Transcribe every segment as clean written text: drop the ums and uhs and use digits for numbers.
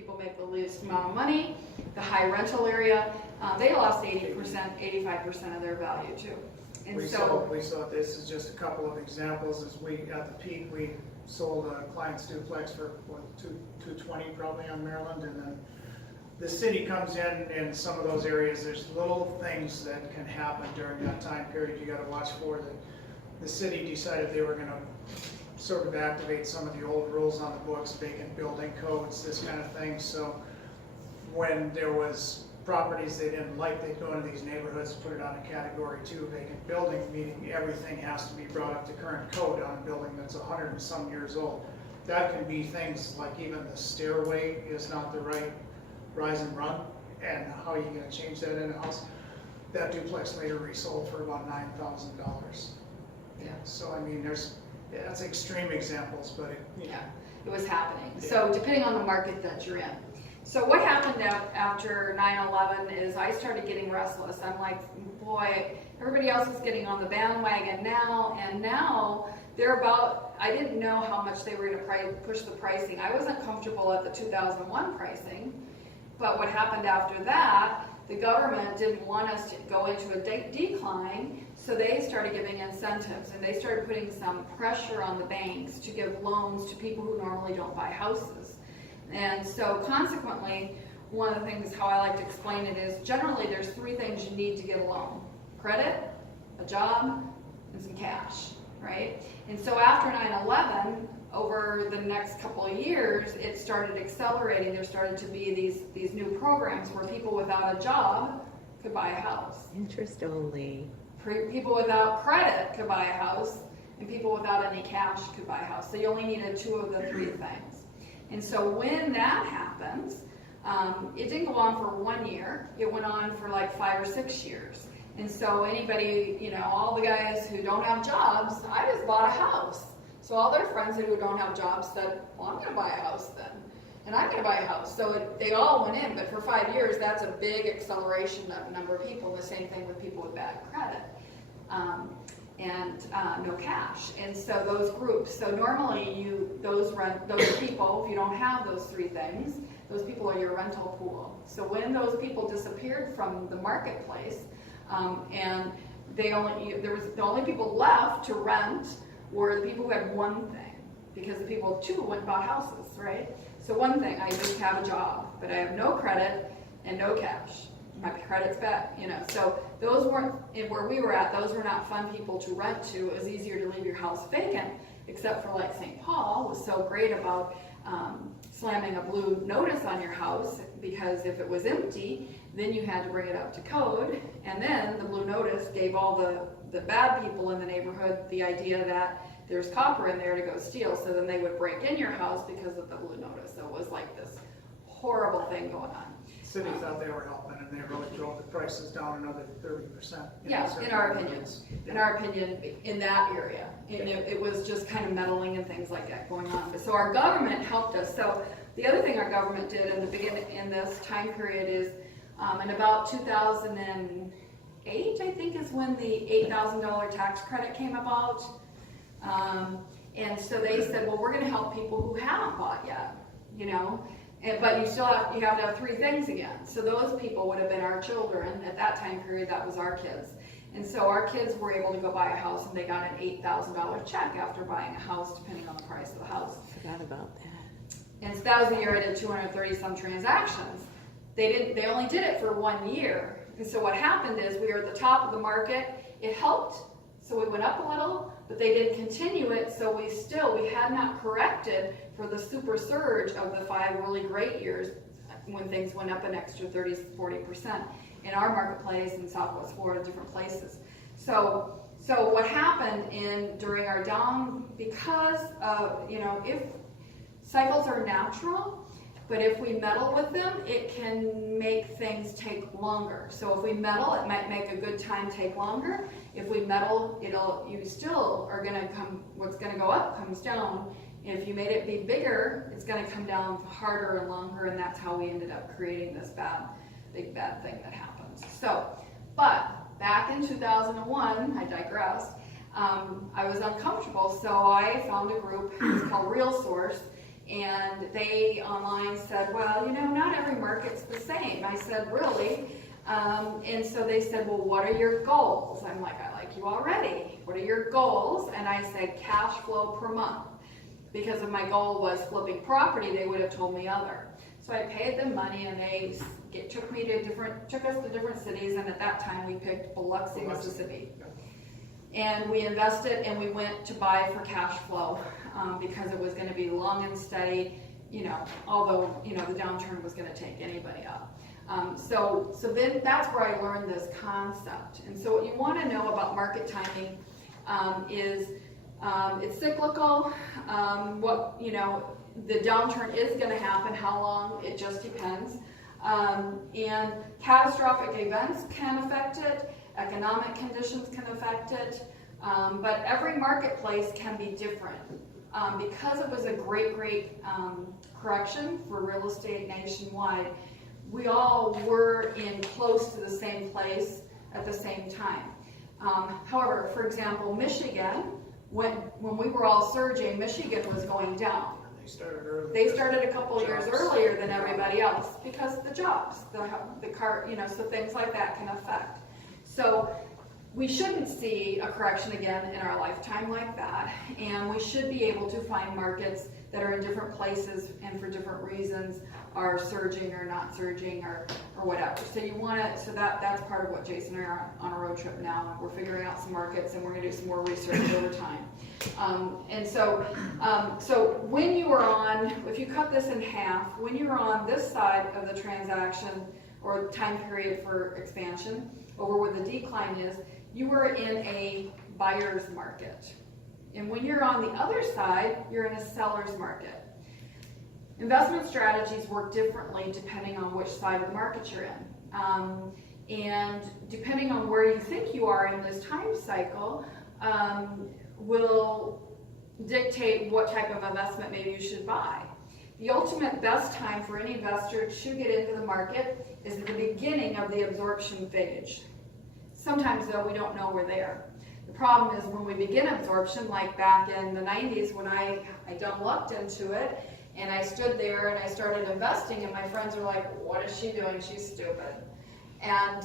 people make the least amount of money. The high rental area, they lost 80%, 85% of their value too. And we saw this is just a couple of examples. As we at the peak, we sold a client's duplex for what, $220 probably on Maryland, and then the city comes in some of those areas. There's little things that can happen during that time period you got to watch for. That the city decided they were going to sort of activate some of the old rules on the books, vacant building codes, this kind of thing. So when there was properties they didn't like, they'd go into these neighborhoods, put it on a category 2 vacant building, meaning everything has to be brought up to current code on a building that's 100 and some years old. That can be things like even the stairway is not the right rise and run, and how are you going to change that in a house? That duplex later resold for about $9,000. Yeah. So I mean, that's extreme examples, but it was happening. Yeah. So depending on the market that you're in. So what happened after 9/11 is I started getting restless. I'm like, boy, everybody else is getting on the bandwagon now, and now they're about, I didn't know how much they were going to push the pricing. I wasn't comfortable at the 2001 pricing, but what happened after that, the government didn't want us to go into a decline, so they started giving incentives, and they started putting some pressure on the banks to give loans to people who normally don't buy houses. And so consequently, one of the things, how I like to explain it is, generally there's 3 things you need to get a loan: credit, a job, and some cash, right? And so after 9/11, over the next couple of years, it started accelerating. There started to be these new programs where people without a job could buy a house. Interest only. People without credit could buy a house, and people without any cash could buy a house. So you only needed 2 of the 3 things. And so when that happens, it didn't go on for 1 year. It went on for like 5 or 6 years. And so anybody, all the guys who don't have jobs, I just bought a house. So all their friends who don't have jobs said, well, I'm going to buy a house then. And I'm going to buy a house. So they all went in, but for 5 years, that's a big acceleration of the number of people. The same thing with people with bad credit. And no cash. And so those groups, so normally those people, if you don't have those 3 things, those people are your rental pool. So when those people disappeared from the marketplace, and the only people left to rent were the people who had 1 thing, because the people with 2 went and bought houses, right? So 1 thing, I just have a job, but I have no credit and no cash. My credit's bad, So those weren't, where we were at, those were not fun people to rent to. It was easier to leave your house vacant, except for like St. Paul was so great about slamming a blue notice on your house, because if it was empty, then you had to bring it up to code, and then the blue notice gave all the bad people in the neighborhood the idea that there's copper in there to go steal, so then they would break in your house because of the blue notice. So it was like this horrible thing going on. the city thought they were helping, and they really drove the prices down another 30%. Yeah, in our opinion. In our opinion, in that area. It was just kind of meddling and things like that going on. So our government helped us. So the other thing our government did in the beginning, in this time period is, in about 2008, I think, is when the $8,000 tax credit came about. And so they said, well, we're going to help people who haven't bought yet, you know. But you have to have 3 things again. So those people would have been our children at that time period. That was our kids. And so our kids were able to go buy a house, and they got an $8,000 check after buying a house, depending on the price of the house. I forgot about that. And so that was the year I did 230 some transactions. They only did it for 1 year. And so what happened is we were at the top of the market. It helped, so we went up a little, but they didn't continue it. So we had not corrected for the super surge of the 5 really great years when things went up an extra 30-40% in our marketplace in Southwest Florida, different places. So what happened during our down, because of, if cycles are natural, but if we meddle with them, it can make things take longer. So if we meddle, it might make a good time take longer. If we meddle, you still are gonna what's gonna go up comes down. And if you made it be bigger, it's gonna come down harder and longer, and that's how we ended up creating this big bad thing that happens. So, but back in 2001, I digressed, I was uncomfortable, so I found a group, it's called Real Source, And they online said, well, you know, not every market's the same. I said, really? And so they said, well, what are your goals? I'm like, I like you already. What are your goals? And I said, cash flow per month. Because if my goal was flipping property, they would have told me other. So I paid them money, and they took us to different cities, and at that time we picked Biloxi, Mississippi. And we invested, and we went to buy for cash flow because it was going to be long and steady, you know, although, you know, the downturn was going to take anybody up. So then that's where I learned this concept. And so what you want to know about market timing is it's cyclical. What, you know, the downturn is going to happen. How long? It just depends. And catastrophic events can affect it. Economic conditions can affect it. But every marketplace can be different. Because it was a great correction for real estate nationwide, we all were in close to the same place at the same time. However, for example, Michigan, when we were all surging, Michigan was going down. They started early. They started a couple of years earlier than everybody else because the jobs, the car, you know, so things like that can affect. So we shouldn't see a correction again in our lifetime like that, and we should be able to find markets that are in different places and for different reasons are surging or not surging or whatever. So you want to, so that's part of what Jason and I are on a road trip now. We're figuring out some markets, and we're going to do some more research over time. And so when you are on, if you cut this in half, when you're on this side of the transaction or time period for expansion, over where the decline is, you are in a buyer's market. And when you're on the other side, you're in a seller's market. Investment strategies work differently depending on which side of the market you're in. And depending on where you think you are in this time cycle, will dictate what type of investment maybe you should buy. The ultimate best time for any investor to get into the market is at the beginning of the absorption phase. Sometimes, though, we don't know we're there. The problem is when we begin absorption, like back in the 90s when I dumb lucked into it, and I stood there and I started investing, and my friends were like, what is she doing? She's stupid. And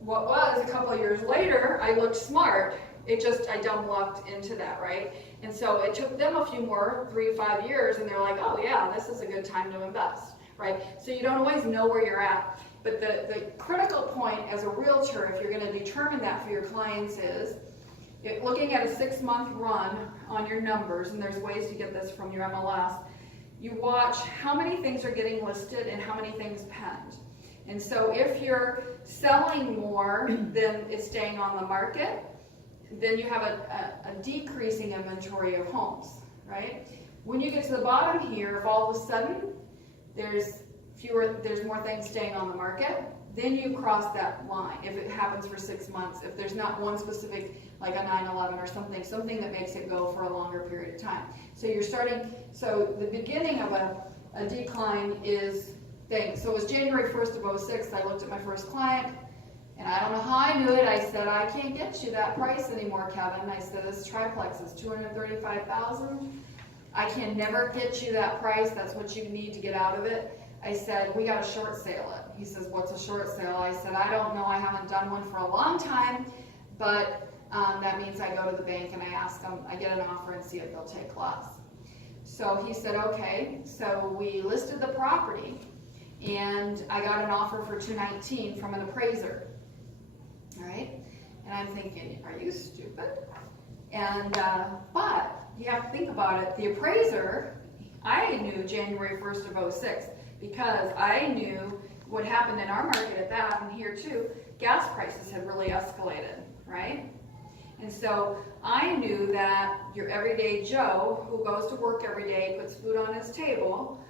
what was, a couple of years later, I looked smart. I dumb lucked into that, right? And so it took them a few more, 3 to 5 years, and they're like, oh yeah, this is a good time to invest, right? So you don't always know where you're at. But the critical point as a realtor, if you're going to determine that for your clients, is looking at a 6-month run on your numbers, and there's ways to get this from your MLS. You watch how many things are getting listed and how many things penned. And so if you're selling more than is staying on the market, then you have a decreasing inventory of homes, right? When you get to the bottom here, if all of a sudden there's more things staying on the market, then you cross that line. If it happens for 6 months, if there's not one specific, like a 9/11 or something that makes it go for a longer period of time. So the beginning of a decline is things. So it was January 1st of 2006, I looked at my first client, and I don't know how I knew it. I said, I can't get you that price anymore, Kevin. I said, this triplex is $235,000. I can never get you that price. That's what you need to get out of it. I said, we got to short sale it. He says, what's a short sale? I said, I don't know. I haven't done one for a long time, but that means I go to the bank and I ask them, I get an offer and see if they'll take less. So he said, okay. So we listed the property, and I got an offer for $219 from an appraiser. All right? And I'm thinking, are you stupid? And, but you have to think about it. The appraiser, I knew January 1st of 2006 because I knew what happened in our market at that, and here too, gas prices had really escalated, right? And so I knew that your everyday Joe who goes to work every day, puts food on his table,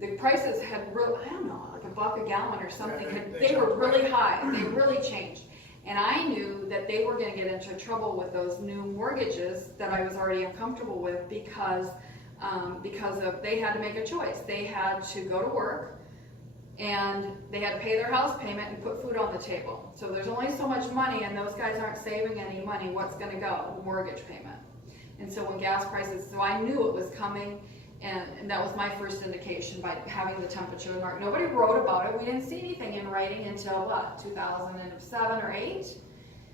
the prices had really, I don't know, like $1 a gallon or something. They were really high. They really changed. And I knew that they were going to get into trouble with those new mortgages that I was already uncomfortable with because of they had to make a choice. They had to go to work, and they had to pay their house payment and put food on the table. So there's only so much money, and those guys aren't saving any money. What's going to go? Mortgage payment. And so when gas prices, so I knew it was coming, And that was my first indication by having the temperature mark. Nobody wrote about it. We didn't see anything in writing until what, 2007 or 8?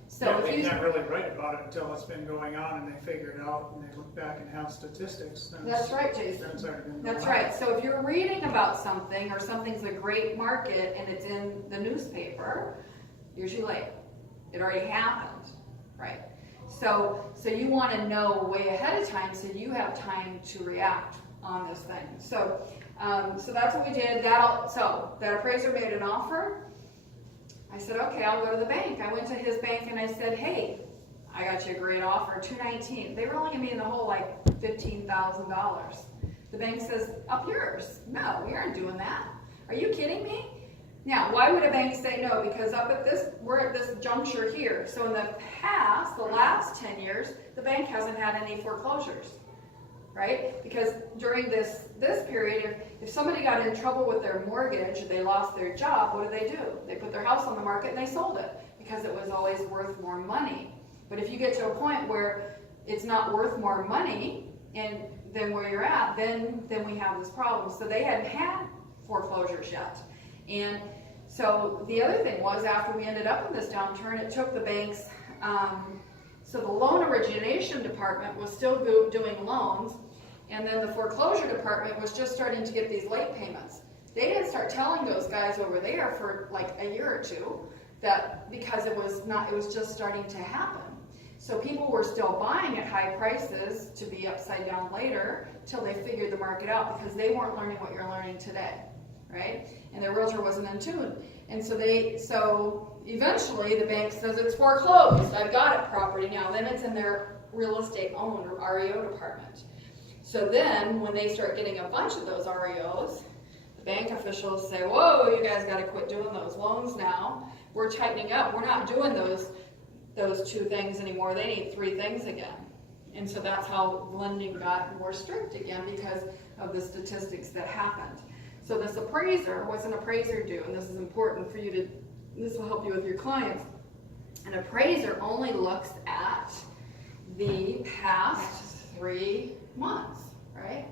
So Yeah, if they you, can't really write about it until it's been going on and they figure it out and they look back and have statistics. Then that's right, Jason. Then it's already been going That's on. right. So if you're reading about something or something's a great market and it's in the newspaper, you're too late. It already happened, right? So you want to know way ahead of time so you have time to react on this thing. So that's what we did. So that appraiser made an offer. I said, okay, I'll go to the bank. I went to his bank and I said, hey, I got you a great offer, $219. They were only giving me the whole like $15,000. The bank says, up yours. No, we aren't doing that. Are you kidding me? Now, why would a bank say no? Because we're at this juncture here. So in the past, the last 10 years, the bank hasn't had any foreclosures, right? Because during this period, if somebody got in trouble with their mortgage, they lost their job, what do? They put their house on the market and they sold it because it was always worth more money. But if you get to a point where it's not worth more money than where you're at, then we have this problem. So they hadn't had foreclosures yet. And so the other thing was, after we ended up in this downturn, it took the banks, so the loan origination department was still doing loans, and then the foreclosure department was just starting to get these late payments. They didn't start telling those guys over there for like a year or two that because it was just starting to happen. So people were still buying at high prices to be upside down later till they figured the market out, because they weren't learning what you're learning today, right? And their realtor wasn't in tune. And so eventually the bank says it's foreclosed. I've got it property now. Then it's in their real estate owned or REO department. So then when they start getting a bunch of those REOs, the bank officials say, whoa, you guys got to quit doing those loans now. We're tightening up. We're not doing those 2 things anymore. They need 3 things again. And so that's how lending got more strict again, because of the statistics that happened. So this appraiser, what's an appraiser do? And this is important for you to, this will help you with your clients. An appraiser only looks at the past 3 months, right?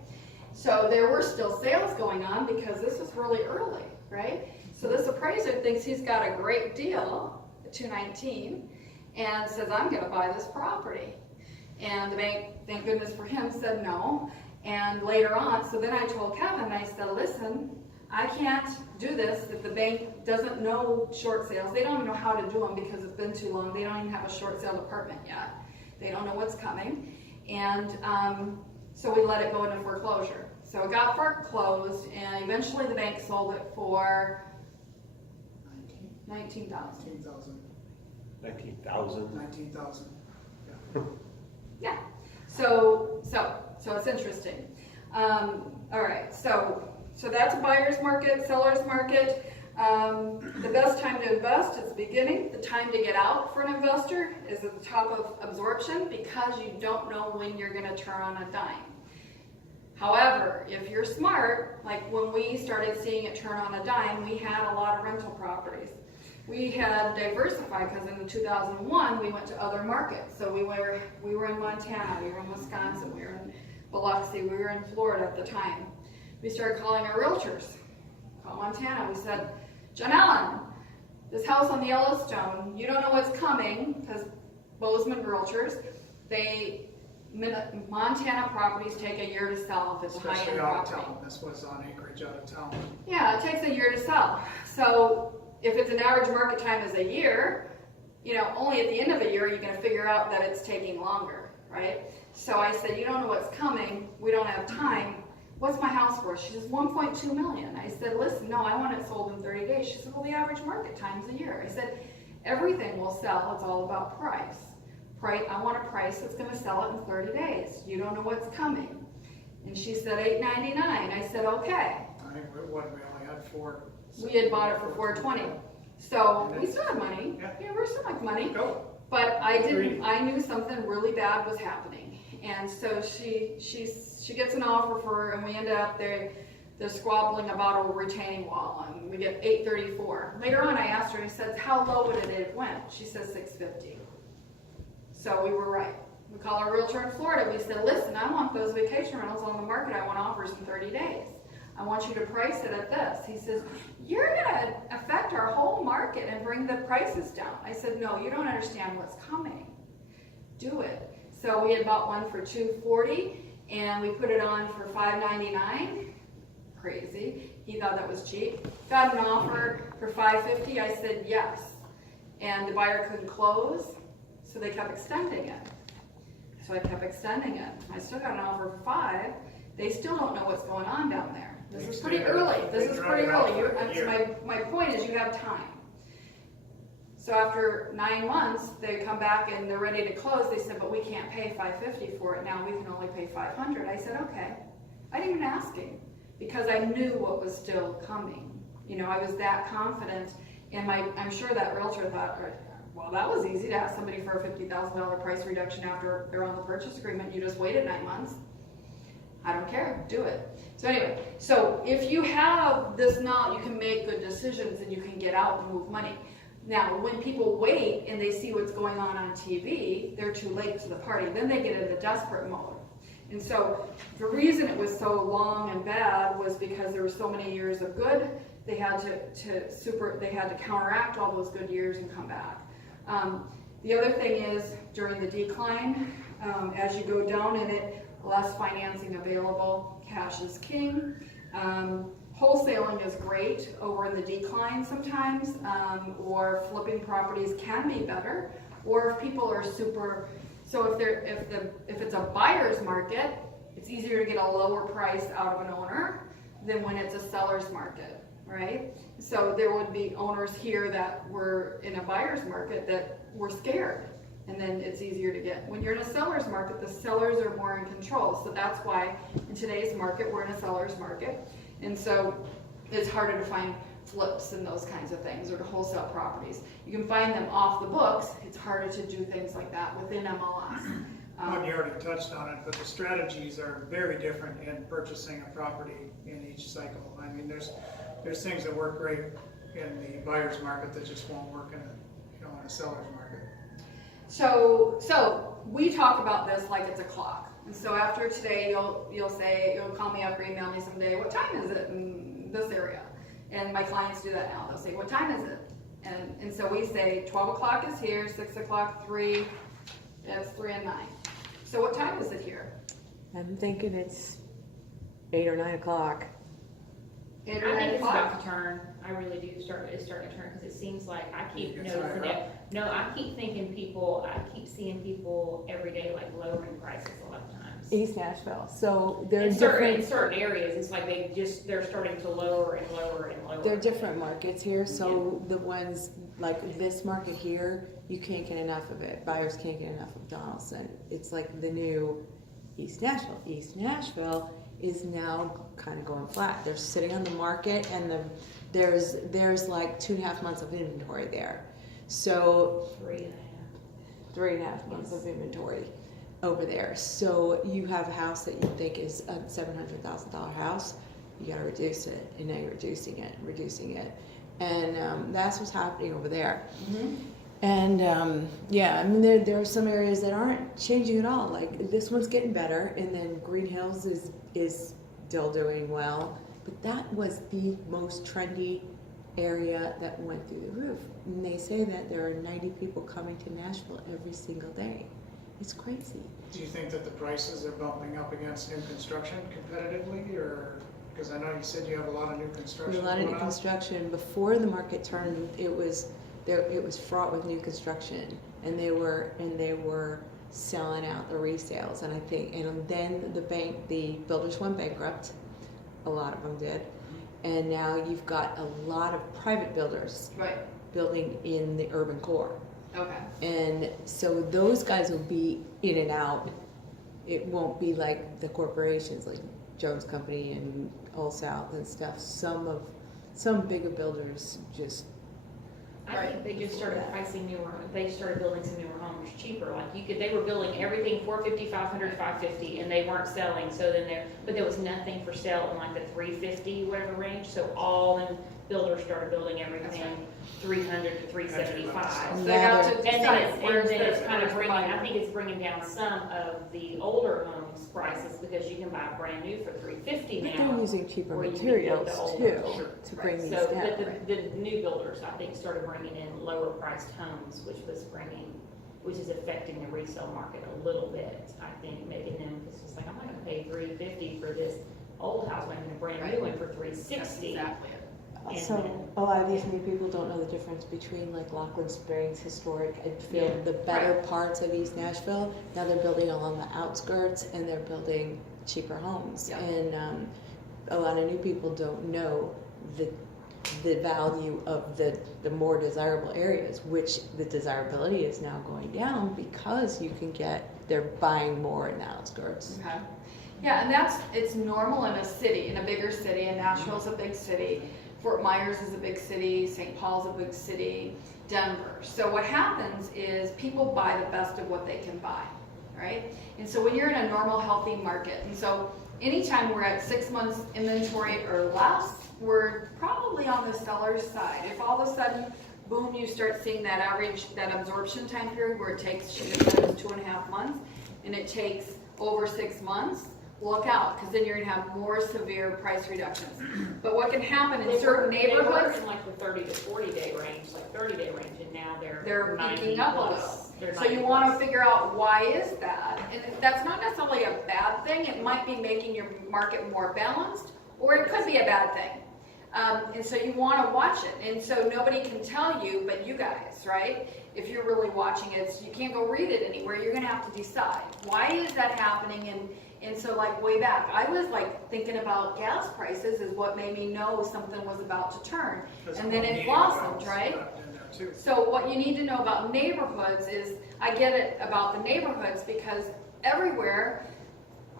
So there were still sales going on because this was really early, right? So this appraiser thinks he's got a great deal at $219 and says, I'm gonna buy this property. And the bank, thank goodness for him, said no. And later on, so then I told Kevin, I said, listen, I can't do this if the bank doesn't know short sales. They don't even know how to do them because it's been too long. They don't even have a short sale department yet. They don't know what's coming. And so we let it go into foreclosure. So it got foreclosed, and eventually the bank sold it for $19,000. $19,000. Yeah. So it's interesting. All right. So that's a buyer's market, seller's market. The best time to invest is the beginning. The time to get out for an investor is at the top of absorption, because you don't know when you're going to turn on a dime. However, if you're smart, like when we started seeing it turn on a dime, we had a lot of rental properties. We had diversified because in 2001 we went to other markets. So we were in Montana, we were in Wisconsin, we were in Biloxi, we were in Florida at the time. We started calling our realtors. Called Montana. We said, John Allen, this house on the Yellowstone, you don't know what's coming, because Bozeman realtors, Montana properties take a year to sell if it's high-end Out of property. town. That's what's on acreage out of town. Yeah, it takes a year to sell. So if it's an average market time is a year, only at the end of a year you're going to figure out that it's taking longer, right? So I said, you don't know what's coming. We don't have time. What's my house worth? She says, $1.2 million. I said, listen, no, I want it sold in 30 days. She said, well, the average market time's a year. I said, everything will sell. It's all about price. I want a price that's going to sell it in 30 days. You don't know what's coming. And she said $899. I said, okay. I think we only had 4. We had bought it for $420. So we still had money. Yeah. We're still like money. Go. But I knew something really bad was happening. And so she gets an offer for, and we end up they're squabbling about a retaining wall, and we get $834. Later on I asked her, I said, how low would it have went? She says $650. So we were right. We call our realtor in Florida. We said, listen, I want those vacation rentals on the market. I want offers in 30 days. I want you to price it at this. He says, you're gonna affect our whole market and bring the prices down. I said, no, you don't understand what's coming. Do it. So we had bought one for $240 and we put it on for $599. Crazy. He thought that was cheap. Got an offer for $550. I said yes. And the buyer couldn't close, so they kept extending it. So I kept extending it. I still got an offer for $5. They still don't know what's going on down there. This is pretty early. This is pretty early. My point is you have time. So after 9 months, they come back and they're ready to close. They said, but we can't pay $550 for it now. We can only pay $500. I said, okay. I didn't even ask him because I knew what was still coming. You know, I was that confident, and I'm sure that realtor thought, well, that was easy to ask somebody for a $50,000 price reduction after they're on the purchase agreement. You just waited 9 months. I don't care, do it. So anyway, so if you have this knowledge, you can make good decisions and you can get out and move money. Now, when people wait and they see what's going on TV, they're too late to the party. Then they get into desperate mode. And so the reason it was so long and bad was because there were so many years of good. They had to counteract all those good years and come back. The other thing is during the decline, as you go down in it, less financing available, cash is king. Wholesaling is great over in the decline sometimes, or flipping properties can be better, or if people are so if it's a buyer's market, it's easier to get a lower price out of an owner than when it's a seller's market, right? So there would be owners here that were in a buyer's market that were scared. And then it's easier to get. When you're in a seller's market, the sellers are more in control. So that's why in today's market, we're in a seller's market. And so it's harder to find flips and those kinds of things, or to wholesale properties. You can find them off the books. It's harder to do things like that within MLS. Well, you already touched on it, but the strategies are very different in purchasing a property in each cycle. I mean, there's things that work great in the buyer's market that just won't work in a seller's market. So we talk about this like it's a clock. And so after today, you'll call me up or email me someday, what time is it in this area? And my clients do that now. They'll say, what time is it? And so we say 12 o'clock is here, 6 o'clock, 3, it's 3 and 9. So what time is it here? I'm thinking it's 8 or 9 o'clock. 8 or I 9 think it's o'clock? about to turn. I really do it's starting to turn because it seems like I keep noticing it. No, I keep seeing people every day like lowering prices a lot of times. East Nashville. So they're In different. certain areas, it's like they're starting to lower and lower and lower. They're different markets here. So the ones like this market here, you can't get enough of it. Buyers can't get enough of Donaldson. It's like the new East Nashville. East Nashville is now kind of going flat. They're sitting on the market, and there's like 2.5 months of inventory there. So 3.5 months of inventory over there. So you have a house that you think is a $700,000 house, you got to reduce it, and now you're reducing it, and that's what's happening over there. Mm-hmm. And yeah, I mean there are some areas that aren't changing at all. Like this one's getting better, and then Green Hills is still doing well. But that was the most trendy area that went through the roof. And they say that there are 90 people coming to Nashville every single day. It's crazy. Do you think that the prices are bumping up against new construction competitively, or because I know you said you have a lot of new construction? There's a lot of new construction. Before the market turned, it was fraught with new construction, and they were selling out the resales. And I think, and then the builders went bankrupt. A lot of them did, and now you've got a lot of private builders building in the urban core. Okay. And so those guys will be in and out. It won't be like the corporations like Jones Company and Old South and stuff. Some bigger builders just I think they just started pricing they started building some newer homes cheaper, like they were building everything 450, 500, 550, and they weren't selling, so then but there was nothing for sale in like the 350, whatever range, so all the builders started building everything 300 to 375. So they got to And then decide where's it's the, kind of where's I the think it's bringing down some of the older homes prices, because you can buy brand new for 350 But now. they're using cheaper Or you can materials get the old too, ones. to bring these So, down. but the new builders, I think, started bringing in lower priced homes, which is affecting the resale market a little bit, I think, making them, it's just like, I'm not gonna pay $350 for this old house, when I'm gonna brand new one for $360. exactly it. So a lot of these new people don't know the difference between like Lockland Springs, historic, and feel the better parts of East Nashville. Now they're building along the outskirts and they're building cheaper homes. Yeah. And a lot of new people don't know the value of the more desirable areas, which the desirability is now going down because they're buying more in the outskirts. Okay. Yeah, and it's normal in a city, in a bigger city, and Nashville's a big city. Fort Myers is a big city, St. Paul's a big city, Denver. So what happens is people buy the best of what they can buy, right? And so when you're in a normal, healthy market, and so anytime we're at 6 months inventory or less, we're probably on the seller's side. If all of a sudden, boom, you start seeing that that absorption time period where it takes, she just said it's 2.5 months, and it takes over 6 months, look out, because then you're going to have more severe price reductions. But what can happen in certain They were neighborhoods, in like the 30 to 40 day range, like 30 day range, and now they're 90 peaking up a plus. little. They're So you 90 want to plus. figure out why is that? And that's not necessarily a bad thing. It might be making your market more balanced, or it could be a bad thing. And so you want to watch it. And so nobody can tell you but you guys, right? If you're really watching it, you can't go read it anywhere. You're going to have to decide, why is that happening? And so like way back, I was like thinking about gas prices is what made me know something was about to turn. And then it blossomed, right? So what you need to know about neighborhoods is, I get it about the neighborhoods because everywhere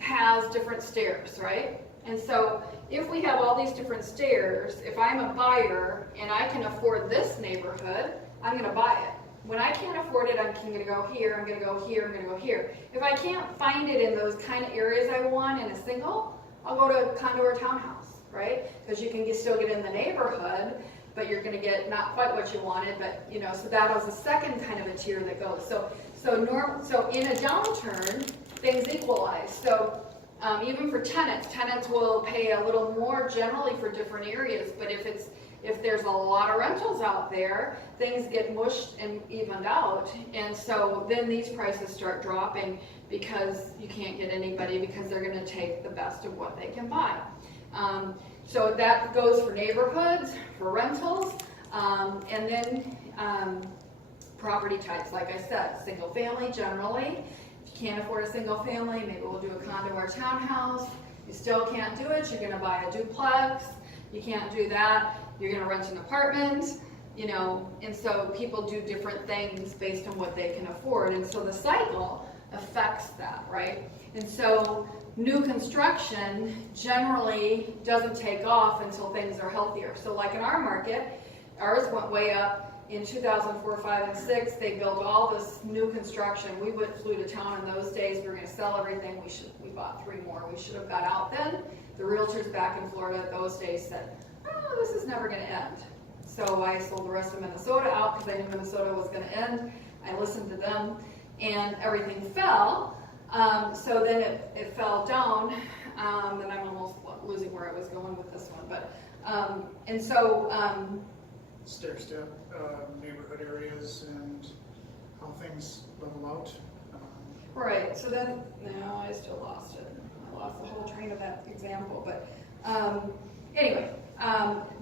has different stairs, right? And so if we have all these different stairs, if I'm a buyer and I can afford this neighborhood, I'm gonna buy it. When I can't afford it, I'm gonna go here, I'm gonna go here, I'm gonna go here. If I can't find it in those kind of areas I want in a single, I'll go to a condo or townhouse, right? Because you can still get in the neighborhood, but you're gonna get not quite what you wanted, but so that was the second kind of a tier that goes. So in a downturn, things equalize. So even for tenants will pay a little more generally for different areas, but if there's a lot of rentals out there, things get mushed and evened out, and so then these prices start dropping because you can't get anybody because they're going to take the best of what they can buy. So that goes for neighborhoods, for rentals, and then property types, like I said, single family generally. If you can't afford a single family, maybe we'll do a condo or townhouse. You still can't do it, you're going to buy a duplex. You can't do that, you're going to rent an apartment, and so people do different things based on what they can afford, and so the cycle affects that, right? And so new construction generally doesn't take off until things are healthier. So like in our market, ours went way up in 2004, 5, and 6. They built all this new construction. We flew to town in those days. We were going to sell everything. We bought 3 more. We should have got out then. The realtors back in Florida those days said, oh, this is never going to end. So I sold the rest of Minnesota out because I knew Minnesota was going to end. I listened to them, and everything fell. So then it fell down, and I'm almost losing where I was going with this one. But and so Stair-step neighborhood areas and how things level out. right. So then no, I still lost it. I lost the whole train of that example. But anyway,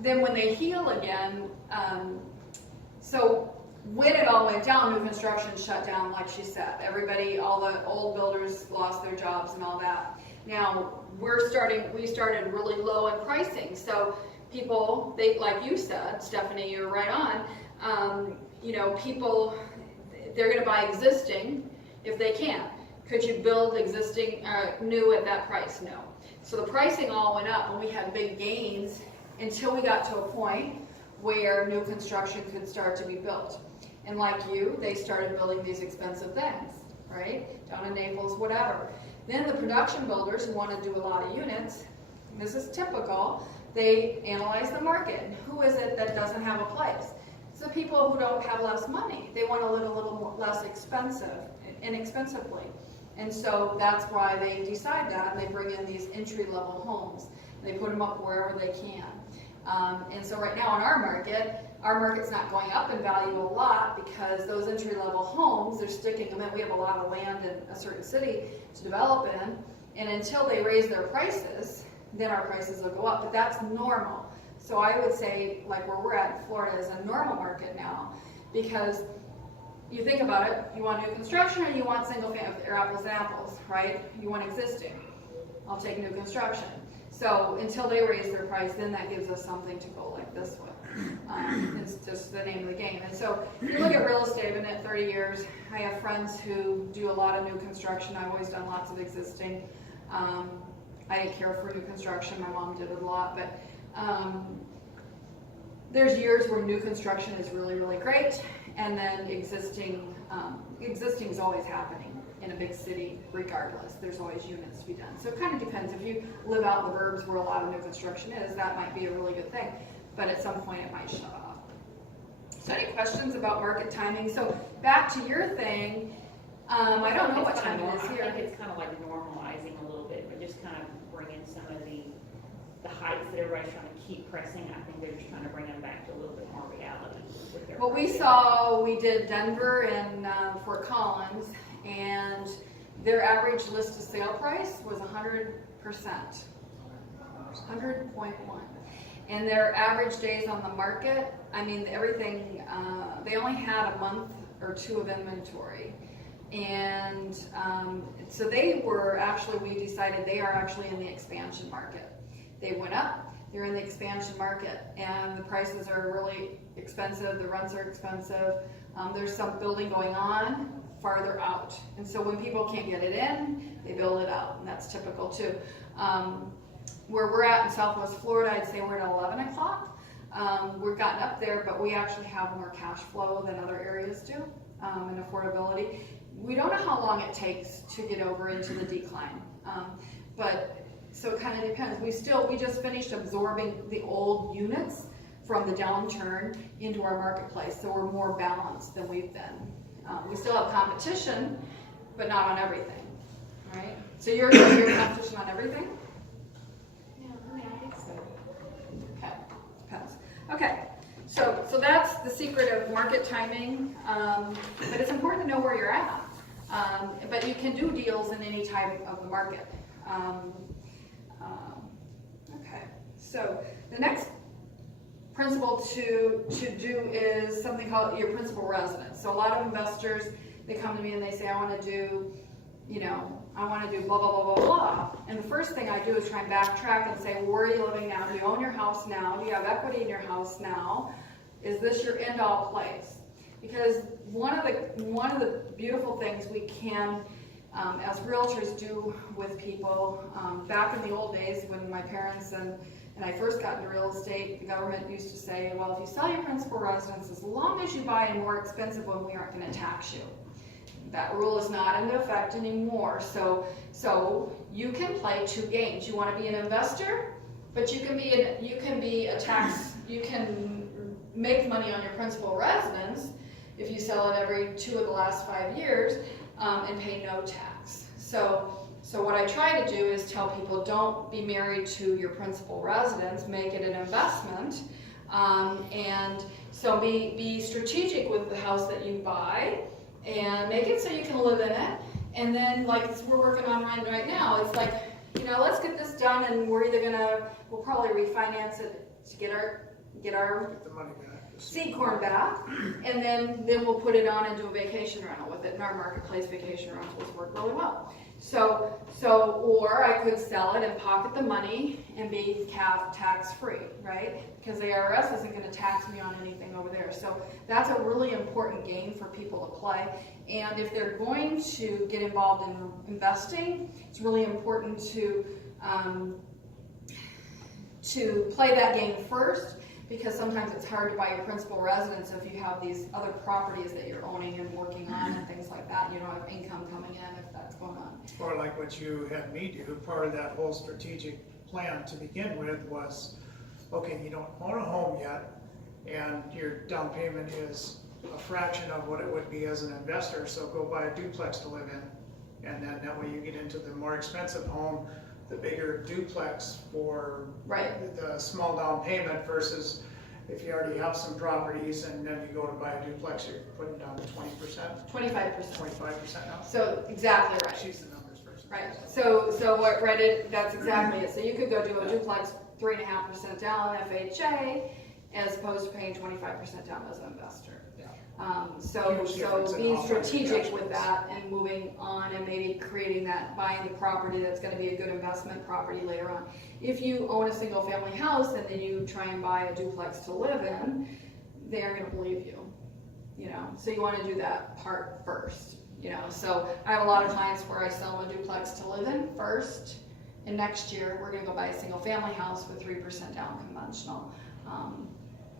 then when they heal again, so when it all went down, new construction shut down, like she said. Everybody, all the old builders lost their jobs and all that. Now we started really low in pricing. So people, like you said, Stephanie, you're right on. People, they're going to buy existing if they can. Could you build existing new at that price? No. So the pricing all went up, and we had big gains until we got to a point where new construction could start to be built. And like you, they started building these expensive things, right? Down in Naples, whatever. Then the production builders who want to do a lot of units, and this is typical, they analyze the market. And who is it that doesn't have a place? It's the people who don't have less money. They want to live a little more, less inexpensively. And so that's why they decide that, and they bring in these entry-level homes. And they put them up wherever they can. And so right now in our market's not going up in value a lot because those entry-level homes, they're sticking them in. We have a lot of land in a certain city to develop in, and until they raise their prices, then our prices will go up, but that's normal. So I would say, like where we're at in Florida is a normal market now, because you think about it, you want new construction or you want single family, or apples and apples, right? You want existing. I'll take new construction. So until they raise their price, then that gives us something to go like this with. It's just the name of the game. And so if you look at real estate, I've been at 30 years. I have friends who do a lot of new construction. I've always done lots of existing. I didn't care for new construction. My mom did it a lot, but there's years where new construction is really, really great, and then existing is always happening in a big city regardless. There's always units to be done. So it kind of depends. If you live out in the burbs where a lot of new construction is, that might be a really good thing, but at some point it might shut off. So any questions about market timing? So back to your thing, I don't know what time it is here. I think it's kind of like normalizing a little bit, but just kind of bringing some of the heights that everybody's trying to keep pressing. I think they're just trying to bring them back to a little bit more reality. With their What we market. saw, we did Denver and Fort Collins, and their average list to sale price was 100%, 100.1. And their average days on the market, I mean, everything, they only had a month or two of inventory. And so they were actually, we decided they are actually in the expansion market. They went up, they're in the expansion market, and the prices are really expensive, the rents are expensive. There's some building going on farther out. And so when people can't get it in, they build it out, and that's typical too. Where we're at in Southwest Florida, I'd say we're at 11 o'clock. We've gotten up there, but we actually have more cash flow than other areas do, and affordability. We don't know how long it takes to get over into the decline, but so it kind of depends. We just finished absorbing the old units from the downturn into our marketplace, so we're more balanced than we've been. We still have competition, but not on everything, right? So you're competition on everything? Yeah, I mean, I think so. Okay, depends. Okay, so that's the secret of market timing, but it's important to know where you're at. But you can do deals in any type of the market. Okay, so the next principle to do is something called your principal residence. So a lot of investors, they come to me and they say, I want to do, I want to do blah, blah, blah, blah, blah. And the first thing I do is try and backtrack and say, well, where are you living now? Do you own your house now? Do you have equity in your house now? Is this your end-all place? Because one of the beautiful things we can, as realtors, do with people, back in the old days when my parents and I first got into real estate, the government used to say, well, if you sell your principal residence, as long as you buy a more expensive one, we aren't going to tax you. That rule is not in effect anymore. So you can play two games. You want to be an investor, but you can make money on your principal residence if you sell it every 2 of the last 5 years and pay no tax. So what I try to do is tell people, don't be married to your principal residence, make it an investment, and so be strategic with the house that you buy, and make it so you can live in it. And then, like we're working on right now, it's like, let's get this done, and we'll probably refinance it to get the money back. seed corn back, and then we'll put it on and do a vacation rental with it. In our marketplace, vacation rentals work really well. Or I could sell it and pocket the money and be tax-free, right? Because the IRS isn't going to tax me on anything over there. So that's a really important game for people to play. And if they're going to get involved in investing, it's really important to play that game first, because sometimes it's hard to buy your principal residence if you have these other properties that you're owning and working on and things like that, and you don't have income coming in if that's going on. Or like what you had me do, part of that whole strategic plan to begin with was, okay, you don't own a home yet, and your down payment is a fraction of what it would be as an investor, so go buy a duplex to live in. And then that way you get into the more expensive home, the bigger duplex for the small down payment versus if you already have some properties and then you go to buy a duplex, you're putting down 20%? 25%. 25% now? So, exactly right. She's the numbers person. Right, so what Reddit, that's exactly it. So you could go do a duplex 3.5% down FHA as opposed to paying 25% down as an investor. So Huge difference in being how much strategic cash with flows. that and moving on and maybe creating that, buying the property that's gonna be a good investment property later on. If you own a single family house and then you try and buy a duplex to live in, they aren't gonna believe you, you know? So you wanna do that part first, you know? So I have a lot of clients where I sell them a duplex to live in first, and next year we're gonna go buy a single family house with 3% down conventional,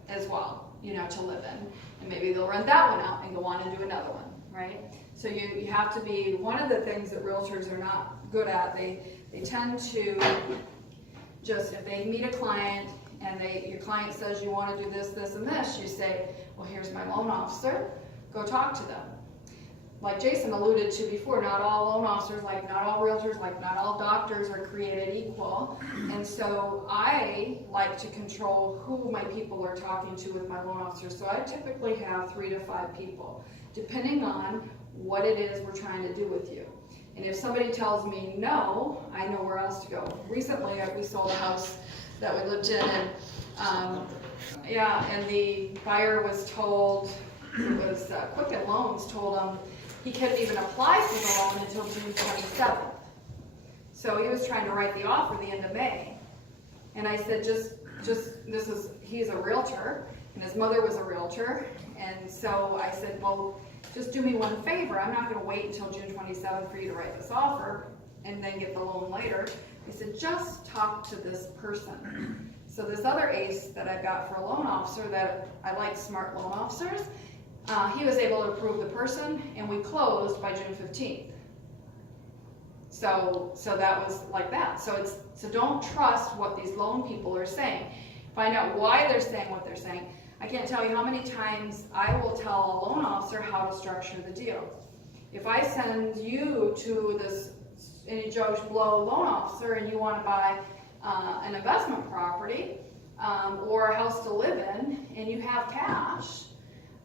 as well, you know, to live in. And maybe they'll rent that one out and go on and do another one, right? So you have to be, one of the things that realtors are not good at, they tend to just, if they meet a client and your client says you want to do this, this, and this, you say, well, here's my loan officer, go talk to them. Like Jason alluded to before, not all loan officers, like not all realtors, like not all doctors are created equal. And so I like to control who my people are talking to with my loan officers. So I typically have 3 to 5 people, depending on what it is we're trying to do with you. And if somebody tells me no, I know where else to go. Recently, we sold a house that we lived in, and and the buyer was told, it was Quicken Loans told him he couldn't even apply for the loan until June 27th. So he was trying to write the offer the end of May. And I said, he's a realtor, and his mother was a realtor. And so I said, well, just do me one favor. I'm not gonna wait until June 27th for you to write this offer and then get the loan later. I said, just talk to this person. So this other ace that I got for a loan officer, that I like smart loan officers, he was able to approve the person, and we closed by June 15th. So that was like that. So don't trust what these loan people are saying. Find out why they're saying what they're saying. I can't tell you how many times I will tell a loan officer how to structure the deal. If I send you to this any Joe Blow loan officer and you want to buy an investment property or a house to live in and you have cash,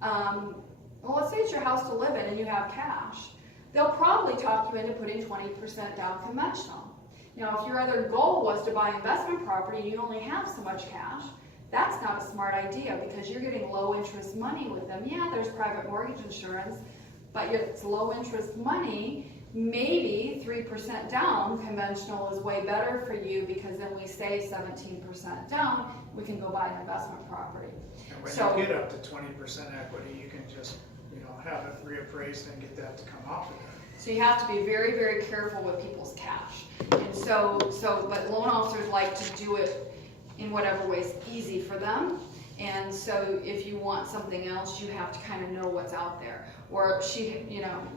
well, let's say it's your house to live in and you have cash, they'll probably talk you into putting 20% down conventional. Now, if your other goal was to buy investment property and you only have so much cash, that's not a smart idea because you're getting low interest money with them. Yeah, there's private mortgage insurance, but it's low interest money. Maybe 3% down conventional is way better for you because then we say 17% down, we can go buy an investment property. And when you get up to 20% equity, you can just, have it reappraised and get that to come off of there. So you have to be very, very careful with people's cash. And but loan officers like to do it in whatever way is easy for them. And so if you want something else, you have to kind of know what's out there. Or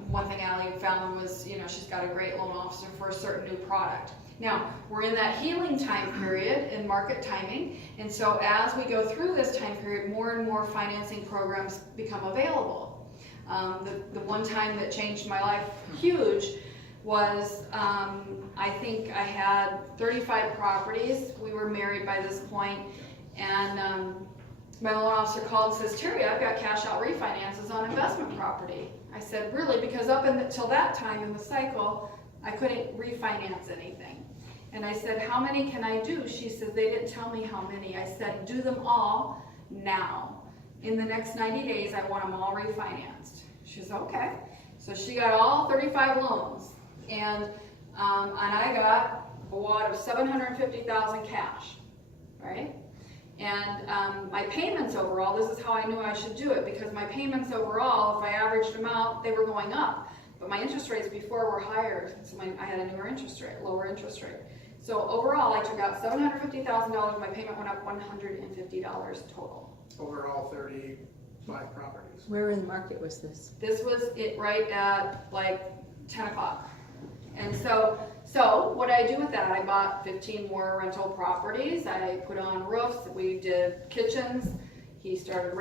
one thing Allie found was, she's got a great loan officer for a certain new product. Now, we're in that healing time period in market timing, and so as we go through this time period, more and more financing programs become available. The one time that changed my life huge was, I think I had 35 properties. We were married by this point, and my loan officer called and says, Terry, I've got cash out refinances on investment property. I said, really? Because up until that time in the cycle, I couldn't refinance anything. And I said, how many can I do? She said, they didn't tell me how many. I said, do them all now. In the next 90 days, I want them all refinanced. She said, okay. So she got all 35 loans. And I got a wad of $750,000 cash, right? And my payments overall, this is how I knew I should do it, because my payments overall, if I averaged them out, they were going up. But my interest rates before were higher, so I had a lower interest rate. So overall, I took out $750,000, my payment went up $150 total. Overall 35 properties. Where in the market was this? This was it right at like 10 o'clock. And so what I do with that, I bought 15 more rental properties, I put on roofs, we did kitchens, he started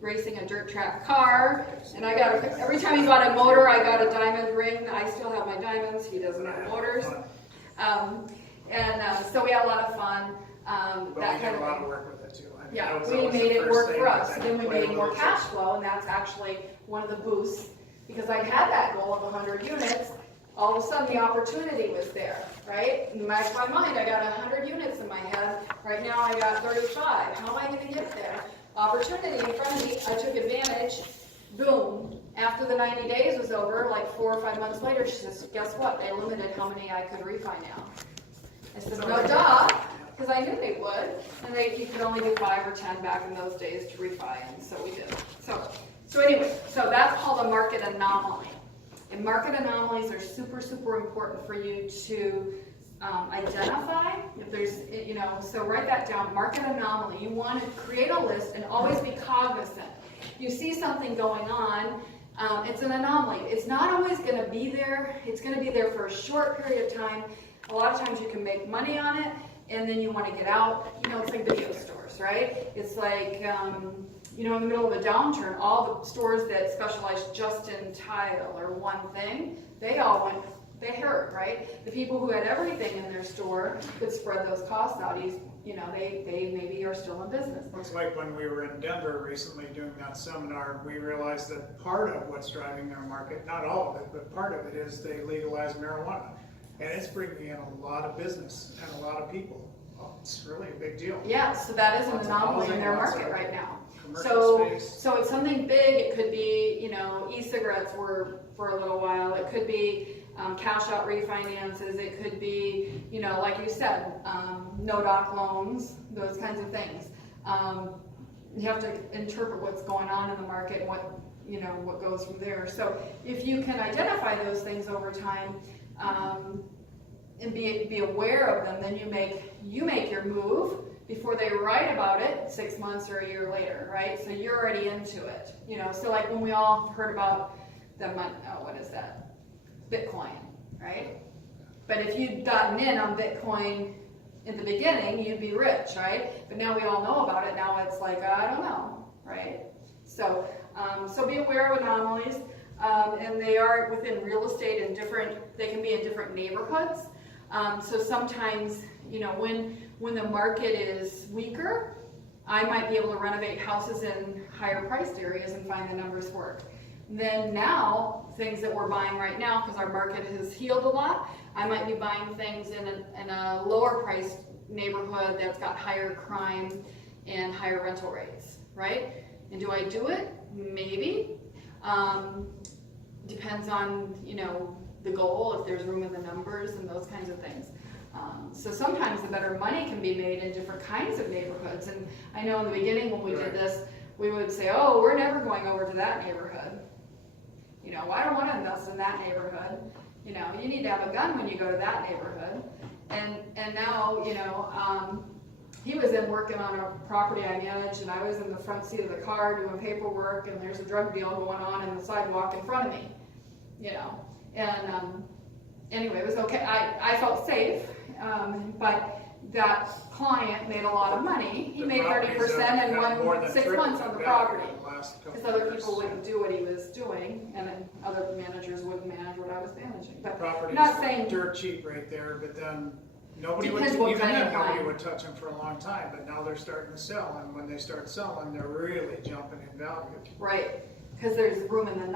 racing a dirt track car, and I got, every time he bought a motor, I got a diamond ring. I still have my diamonds, he doesn't have motors. So we had a lot of fun. But we had a lot of work with it too. I mean, Yeah, that was we always the made it first work thing, for but us, then then we play a made more little cash trick. flow, and that's actually one of the boosts, because I had that goal of 100 units, all of a sudden the opportunity was there, right? In the back of my mind, I got 100 units in my head, right now I got 35, how am I gonna get there? Opportunity in front of me, I took advantage, boom. After the 90 days was over, like 4 or 5 months later, she says, guess what, they limited how many I could refi now. I said, no duh, because I knew they would, and you could only do 5 or 10 back in those days to refi, and so we did. So anyway, so that's called a market anomaly. And market anomalies are super, super important for you to identify. If there's, so write that down, market anomaly. You want to create a list and always be cognizant. You see something going on, it's an anomaly. It's not always going to be there. It's going to be there for a short period of time. A lot of times you can make money on it, and then you want to get out. It's like video stores, right? It's like, in the middle of a downturn, all the stores that specialize just in tile or one thing, they hurt, right? The people who had everything in their store could spread those costs out. They maybe are still in business. Looks like when we were in Denver recently doing that seminar, we realized that part of what's driving their market, not all of it, but part of it is they legalized marijuana. And it's bringing in a lot of business and a lot of people. Well, it's really a big deal. Yeah, so that is an Lots of anomaly in housing, their lots market of right now. commercial space. So it's something big. It could be, e-cigarettes were for a little while. It could be cash out refinances. It could be, like you said, no doc loans, those kinds of things. You have to interpret what's going on in the market and what goes from there. So if you can identify those things over time, and be aware of them, then you make your move before they write about it 6 months or a year later, right? So you're already into it, So like when we all heard about what is that? Bitcoin, right? But if you'd gotten in on Bitcoin in the beginning, you'd be rich, right? But now we all know about it. Now it's like, I don't know, right? So be aware of anomalies, and they are within real estate and they can be in different neighborhoods. So sometimes, when the market is weaker, I might be able to renovate houses in higher priced areas and find the numbers work. Then now, things that we're buying right now, because our market has healed a lot, I might be buying things in a lower priced neighborhood that's got higher crime and higher rental rates, right? And do I do it? Maybe. Depends on, the goal, if there's room in the numbers and those kinds of things. So sometimes the better money can be made in different kinds of neighborhoods. And I know in the beginning when we did this, we would say, oh, we're never going over to that neighborhood. I don't want to invest in that neighborhood. You need to have a gun when you go to that neighborhood. And now, he was in working on a property I managed, and I was in the front seat of the car doing paperwork, and there's a drug deal going on in the sidewalk in front of me. Anyway, it was okay. I felt safe, but that client made a lot of money. He made 30% in 6 months on the property. Because other people wouldn't do what he was doing, and then other managers wouldn't manage what I was managing. But not saying dirt cheap right there, but then nobody would touch them for a long time. But now they're starting to sell, and when they start selling, they're really jumping in value. Right, because there's room in the numbers.